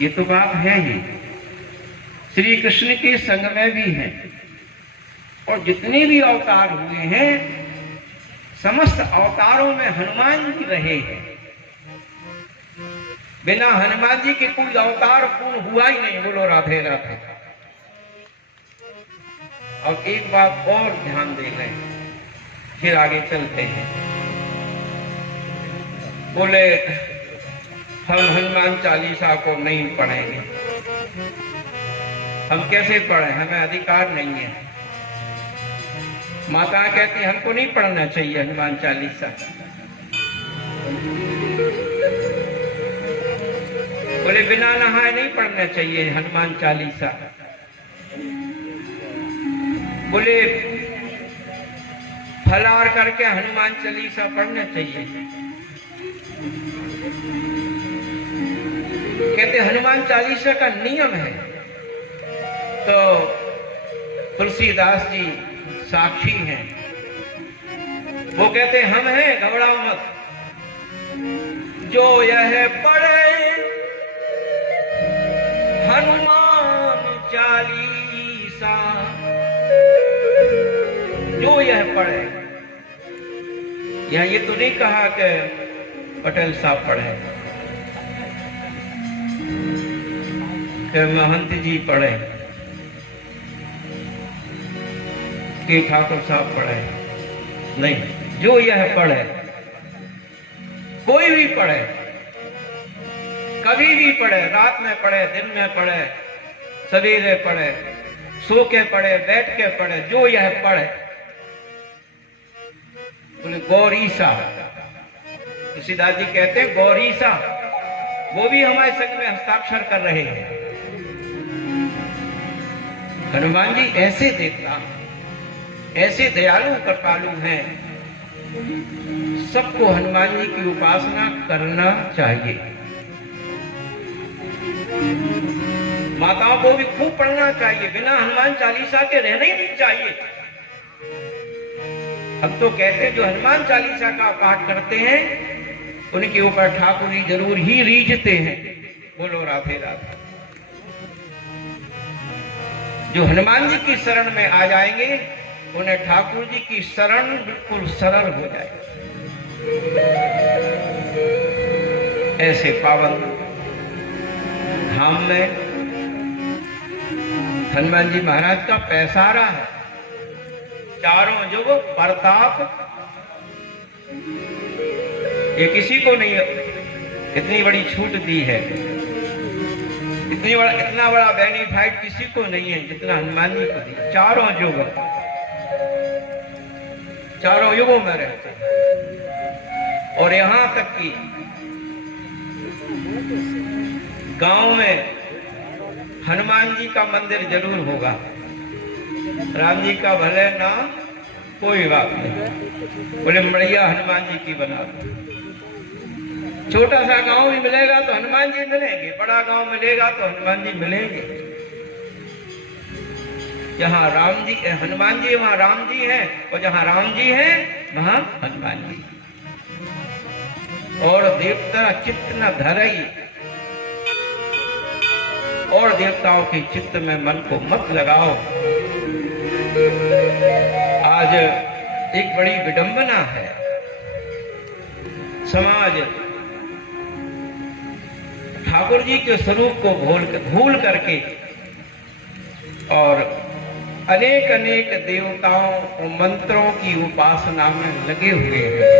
ये तो बात है ही। श्री कृष्ण के संग में भी है, और जितने भी अवतार हुए हैं समस्त अवतारों में हनुमान जी रहे हैं। बिना हनुमान जी के कोई अवतार पूर्ण हुआ ही नहीं। बोलो राधे राधे। और एक बात और ध्यान दे लें, फिर आगे चलते हैं। बोले हम हनुमान चालीसा को नहीं पढ़ेंगे। हम कैसे पढ़े, हमें अधिकार नहीं है। माता कहती हमको नहीं पढ़ना चाहिए हनुमान चालीसा। बोले बिना नहाए नहीं पढ़ना चाहिए हनुमान चालीसा। बोले फलाहार करके हनुमान चालीसा पढ़ना चाहिए। कहते हनुमान चालीसा का नियम है। तो तुलसीदास जी साक्षी हैं, वो कहते हम हैं, घबराओ मत। जो यह पढ़े हनुमान चालीसा, जो यह पढ़े। यह ये तो नहीं कहा कि पटेल साहब पढ़े, कि महंत जी पढ़े, कि ठाकुर साहब पढ़े। नहीं, जो यह पढ़े, कोई भी पढ़े, कभी भी पढ़े, रात में पढ़े, दिन में पढ़े, सवेरे पढ़े, सो के पढ़े, बैठ के पढ़े, जो यह पढ़े। बोले गौरीसा, तुलसीदास जी कहते हैं गौरीसा, वो भी हमारे संग में हस्ताक्षर कर रहे हैं। हनुमान जी ऐसे देखता, ऐसे दयालु कृपालु हैं। सबको हनुमान जी की उपासना करना चाहिए। माताओं को भी खूब पढ़ना चाहिए। बिना हनुमान चालीसा के रहना ही नहीं चाहिए। अब तो कहते हैं जो हनुमान चालीसा का पाठ करते हैं उनके ऊपर ठाकुर जी जरूर ही रीझते हैं। बोलो राधे राधे। जो हनुमान जी की शरण में आ जाएंगे उन्हें ठाकुर जी की शरण बिल्कुल सरल हो जाएगी। ऐसे पावन धाम में हनुमान जी महाराज का पैसारा है। चारों युग प्रताप, ये किसी को नहीं, इतनी बड़ी छूट दी है, इतना बड़ा बेनिफिट किसी को नहीं है जितना हनुमान जी को दी। चारों युग, चारों युगों में रहते हैं। और यहां तक कि गांव में हनुमान जी का मंदिर जरूर होगा। राम जी का भले ना, कोई बात नहीं, बोले मड़िया हनुमान जी की बना दो। छोटा सा गांव भी मिलेगा तो हनुमान जी मिलेंगे, बड़ा गांव मिलेगा तो हनुमान जी मिलेंगे। जहां राम जी, हनुमान जी वहां राम जी हैं, और जहां राम जी हैं वहां हनुमान जी। और देवता चित्त न धरई, और देवताओं के चित्त में मन को मत लगाओ। आज एक बड़ी विडंबना है, समाज ठाकुर जी के स्वरूप को भूल करके और अनेक अनेक देवताओं और मंत्रों की उपासना में लगे हुए हैं।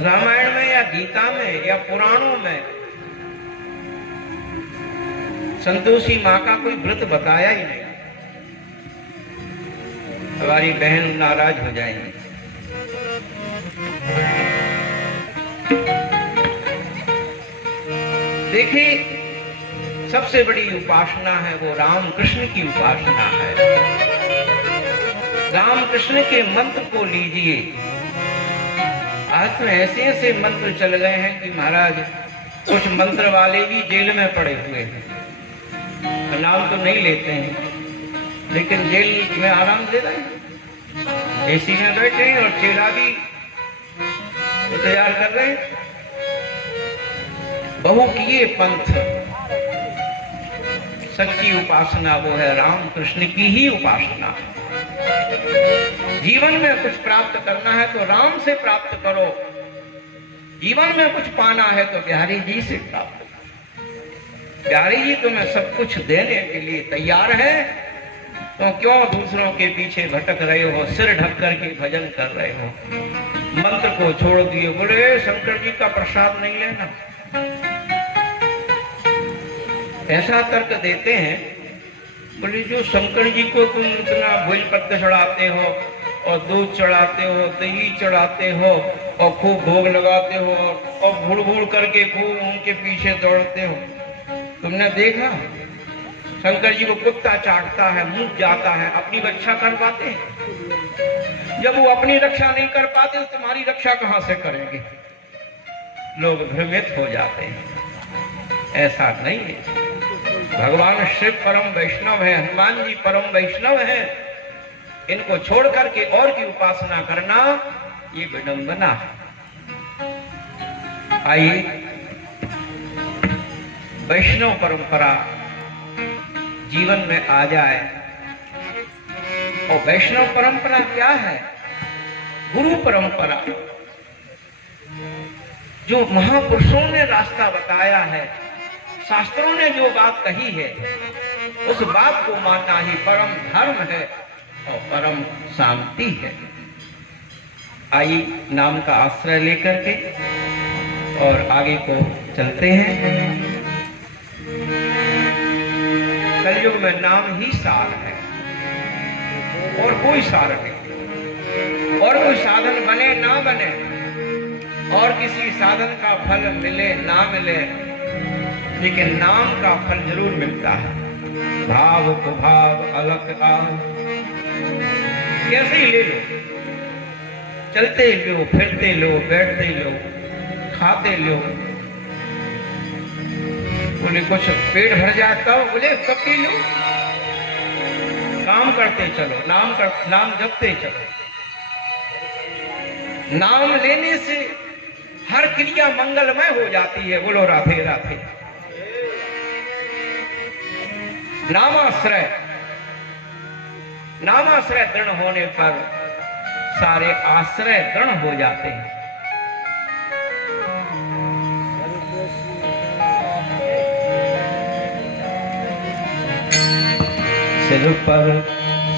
रामायण में या गीता में या पुराणों में संतोषी माँ का कोई व्रत बताया ही नहीं। हमारी बहन नाराज हो जाएंगी। देखिए, सबसे बड़ी उपासना है वो राम कृष्ण की उपासना है। राम कृष्ण के मंत्र को लीजिए। आज तो ऐसे ऐसे मंत्र चल गए हैं कि महाराज कुछ मंत्र वाले भी जेल में पड़े हुए हैं। नाम तो नहीं लेते हैं, लेकिन जेल में आराम दे रहे हैं, एसी में बैठे हैं और चेला भी इंतजार कर रहे हैं। बहु किए पंथ, सच्ची उपासना वो है राम कृष्ण की ही उपासना। जीवन में कुछ प्राप्त करना है तो राम से प्राप्त करो, जीवन में कुछ पाना है तो बिहारी जी से प्राप्त करो। बिहारी जी तुम्हें सब कुछ देने के लिए तैयार है, तो क्यों दूसरों के पीछे भटक रहे हो, सिर ढक कर के भजन कर रहे हो, मंत्र को छोड़ दिए, बोले शंकर जी का प्रसाद नहीं लेना। ऐसा तर्क देते हैं, बोले जो शंकर जी को तुम इतना भोज पत्ते चढ़ाते हो और दूध चढ़ाते हो, दही चढ़ाते हो और खूब भोग लगाते हो और भूड़ भूड़ करके खूब उनके पीछे दौड़ते हो, तुमने देखा शंकर जी को कुत्ता चाटता है, मुंह जाता है, अपनी रक्षा कर पाते हैं? जब वो अपनी रक्षा नहीं कर पाते तो तुम्हारी रक्षा कहां से करेंगे? लोग भ्रमित हो जाते हैं। ऐसा नहीं है। भगवान शिव परम वैष्णव है, हनुमान जी परम वैष्णव है, इनको छोड़ करके और की उपासना करना ये विडंबना है। आइए वैष्णव परंपरा जीवन में आ जाए। और वैष्णव परंपरा क्या है? गुरु परंपरा। जो महापुरुषों ने रास्ता बताया है, शास्त्रों ने जो बात कही है, उस बात को मानना ही परम धर्म है और परम शांति है। आइए नाम का आश्रय लेकर के और आगे को चलते हैं। कलयुग में नाम ही सार है और कोई सार नहीं। और कोई साधन बने ना बने और किसी साधन का फल मिले ना मिले, लेकिन नाम का फल जरूर मिलता है। भाव को भाव अलग आव, कैसे ही ले लो, चलते लो, फिरते लो, बैठते लो, खाते लो। बोले कुछ पेट भर जाए तब, बोले कब पी लो। काम करते चलो, नाम जपते चलो। नाम लेने से हर क्रिया मंगलमय हो जाती है। बोलो राधे राधे। नामाश्रय, नामाश्रय दृढ़ होने पर सारे आश्रय दृढ़ हो जाते हैं। सिर पर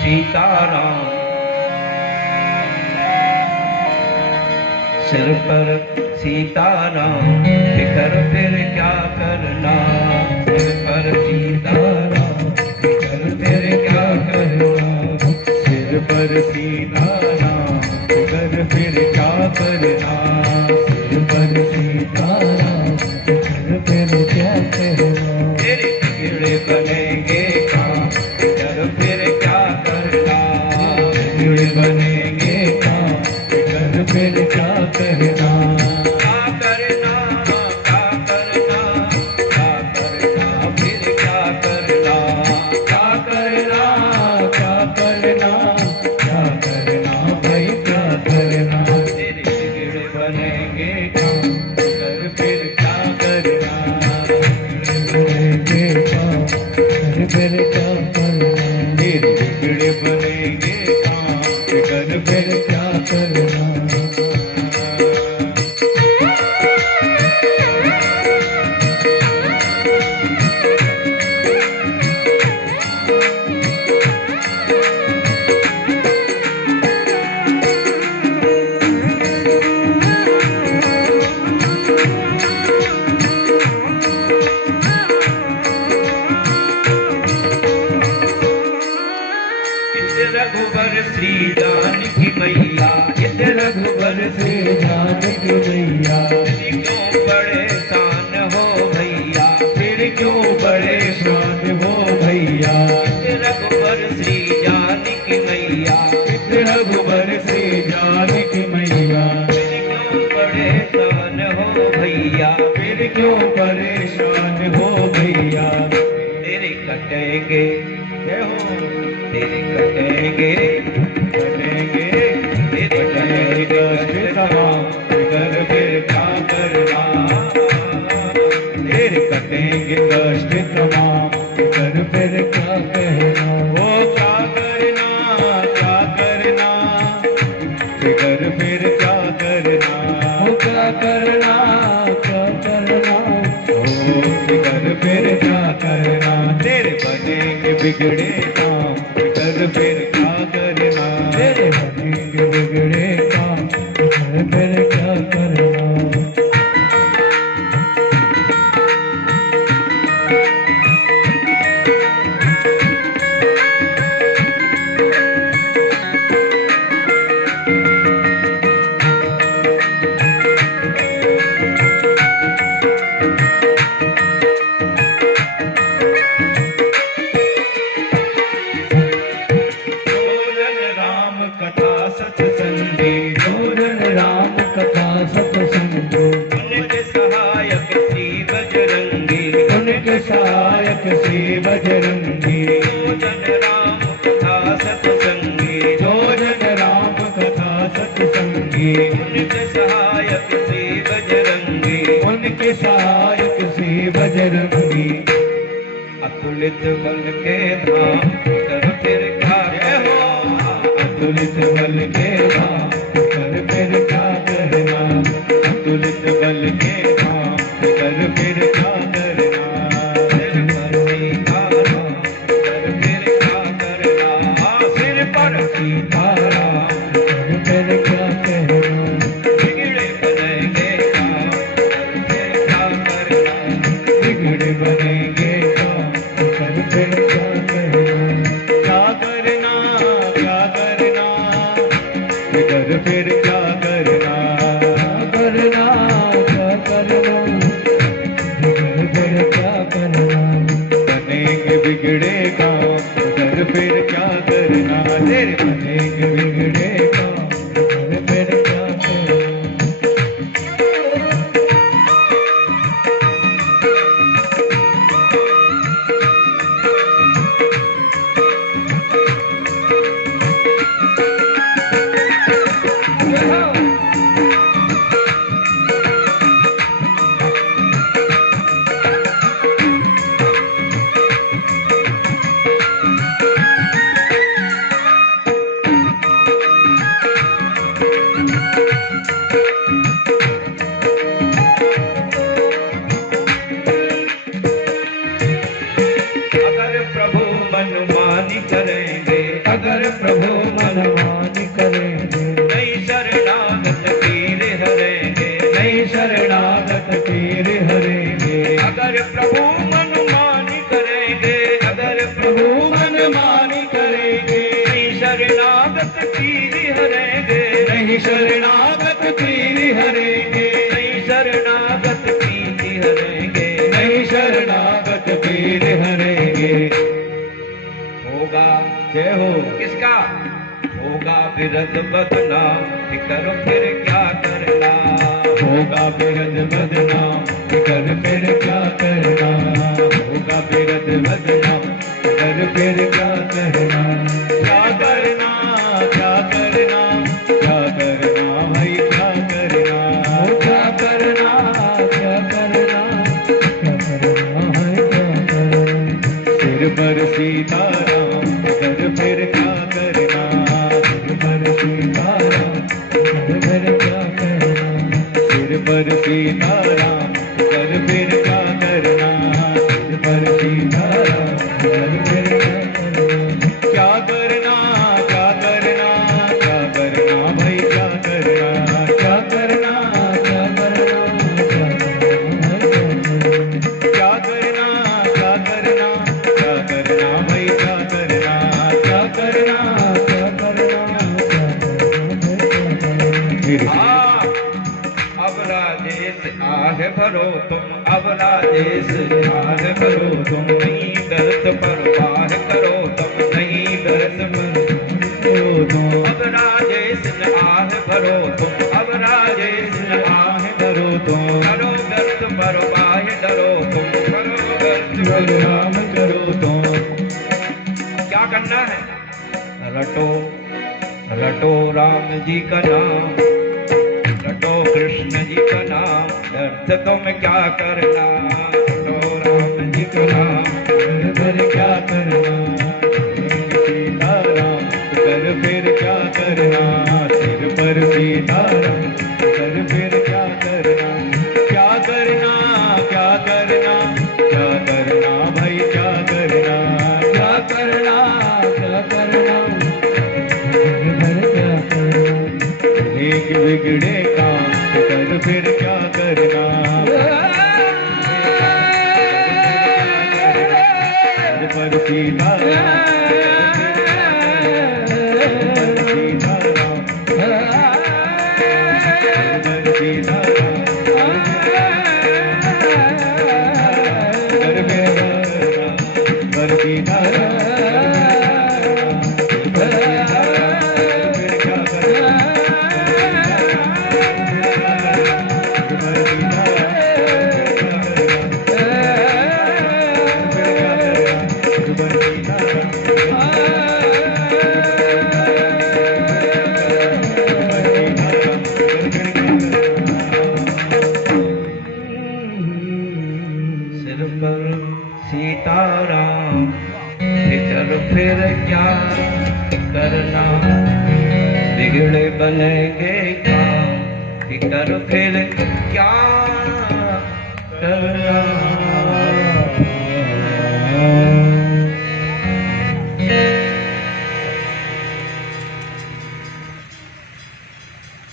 सीताराम, सिर पर सीताराम, फिकर फिर क्या करना। सिर पर सीताराम, फिकर फिर क्या करना। सिर पर सीताराम, फिकर फिर क्या करना। सिर पर सीताराम, फिकर फिर क्या करना। तेरे कीड़े बनेंगे काम, फिकर फिर क्या करना। कीड़े बनेंगे काम, फिकर फिर क्या करना। रघुबर श्री जानकी मैया, इस रघुबर श्री जानकी मैया। फिर क्यों परेशान हो भैया, फिर क्यों परेशान हो भैया। इस रघुबर श्री जानकी मैया, इस रघुबर श्री जानकी मैया। फिर क्यों परेशान हो भैया, फिर क्यों परेशान हो भैया। तेरे कटेंगे तेरे कटेंगे कटेंगे तेरे कटेंगे फिर क्या करना। करना क्या करना, कर फिर क्या करना, तेरे बनेंगे बिगड़े काम, कर फिर क्या करना, तेरे बनेंगे बिगड़े काम, कर फिर क्या करना। सत्संगी जोरन राम कथा सत्संगी, उनके सहायक श्री बजरंगी, उनके सहायक श्री बजरंगी, जोरन राम कथा सत्संगी, जोरन राम कथा सत्संगी, उनके सहायक श्री बजरंगी, उनके सहायक श्री बजरंगी। अतुलित बल के धाम कर फिर क्या हो, अतुलित बल के धाम कर फिर क्या करना, अतुलित बल के धाम कर फिर क्या करना, सिर पर सीताराम कर फिर क्या करना, सिर पर सीताराम कर फिर क्या करना, बिगड़े बनेंगे काम कर फिर क्या करना, बिगड़े बनेंगे काम कर फिर क्या करना, क्या करना क्या करना, कर फिर क्या करना, करना क्या करना, कर फिर क्या करना, बनेंगे बिगड़े काम कर फिर क्या करना, तेरे बनेंगे बिगड़े काम कर फिर क्या करना। मनमानी करेंगे, अगर प्रभु मनमानी करेंगे, नहीं शरणागत पीर हरेंगे, नहीं शरणागत पीर हरेंगे, अगर प्रभु मनमानी करेंगे, अगर प्रभु मनमानी करेंगे, नहीं शरणागत पीर हरेंगे, नहीं शरणागत पीर हरेंगे, नहीं शरणागत पीर हरेंगे, नहीं शरणागत पीर हरेंगे। होगा जय हो किसका, होगा बिरद बदनाम करो फिर क्या करना, होगा बिरद बदनाम कर फिर क्या करना, होगा बिरद बदनाम कर फिर क्या करना, क्या करना क्या करना, क्या करना भाई क्या करना, क्या करना क्या करना, क्या करना भाई क्या करना, सिर पर सीताराम कर फिर क्या करना, सिर पर सीताराम कर फिर क्या करना, सिर पर सीताराम कर फिर क्या करना, सिर पर सीताराम कर फिर क्या करना, क्या करना क्या करना, क्या करना भाई क्या करना, क्या करना क्या करना, क्या करना क्या करना, क्या करना भाई क्या करना, क्या करना क्या करना, क्या करना। अब राजेश आह भरो तुम, अब राजेश आह भरो तुम, नहीं दर्द परवाह करो तुम, नहीं दर्द परवाह करो तुम, अब राजेश आह भरो तुम, अब राजेश आह भरो तुम, करो दर्द परवाह डरो तुम, करो दर्द परवाह करो तुम। क्या करना है, रटो रटो राम जी का नाम, रटो कृष्ण जी का नाम, दर्द तुम क्या करना, रटो राम जी का नाम कर क्या करना, सीताराम कर फिर क्या करना, सिर पर सीताराम कर फिर क्या करना। करना पर सीताराम सिर पर सीताराम फिकर फिर क्या करना, बिगड़े बनेंगे काम, फिकर फिर क्या करना।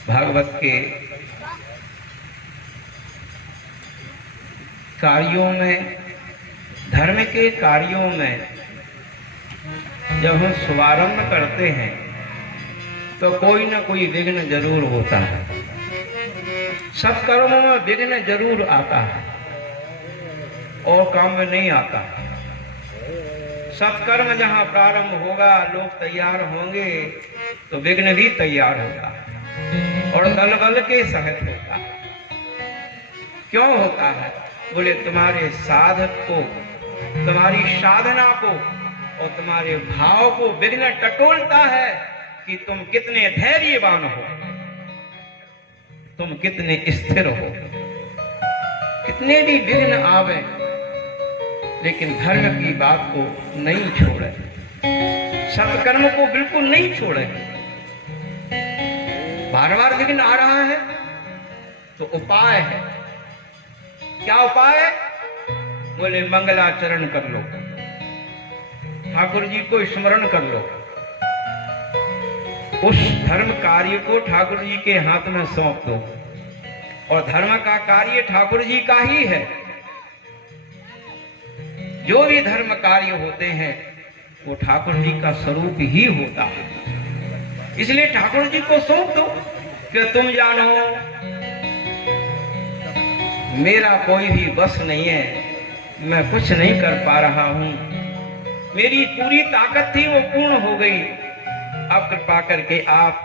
भागवत के कार्यों में, धर्म के कार्यों में जब हम शुभारंभ करते हैं तो कोई ना कोई विघ्न जरूर होता है। सत्कर्मों में विघ्न जरूर आता है और काम में नहीं आता। सत्कर्म जहां प्रारंभ होगा, लोग तैयार होंगे तो विघ्न भी तैयार होगा और दल बल के सहित होता है। क्यों होता है? बोले तुम्हारे साधक को, तुम्हारी साधना को और तुम्हारे भाव को विघ्न टटोलता है कि तुम कितने धैर्यवान हो, तुम कितने स्थिर हो। कितने भी विघ्न आवे लेकिन धर्म की बात को नहीं छोड़े, सत्कर्म को बिल्कुल नहीं छोड़े। बार बार विघ्न आ रहा है तो उपाय है। क्या उपाय है? बोले मंगलाचरण कर लो, ठाकुर जी को स्मरण कर लो, उस धर्म कार्य को ठाकुर जी के हाथ में सौंप दो। और धर्म का कार्य ठाकुर जी का ही है। जो भी धर्म कार्य होते हैं वो ठाकुर जी का स्वरूप ही होता है। इसलिए ठाकुर जी को सौंप दो कि तुम जानो मेरा कोई भी बस नहीं है, मैं कुछ नहीं कर पा रहा हूं, मेरी पूरी ताकत थी वो पूर्ण हो गई, अब कृपा करके आप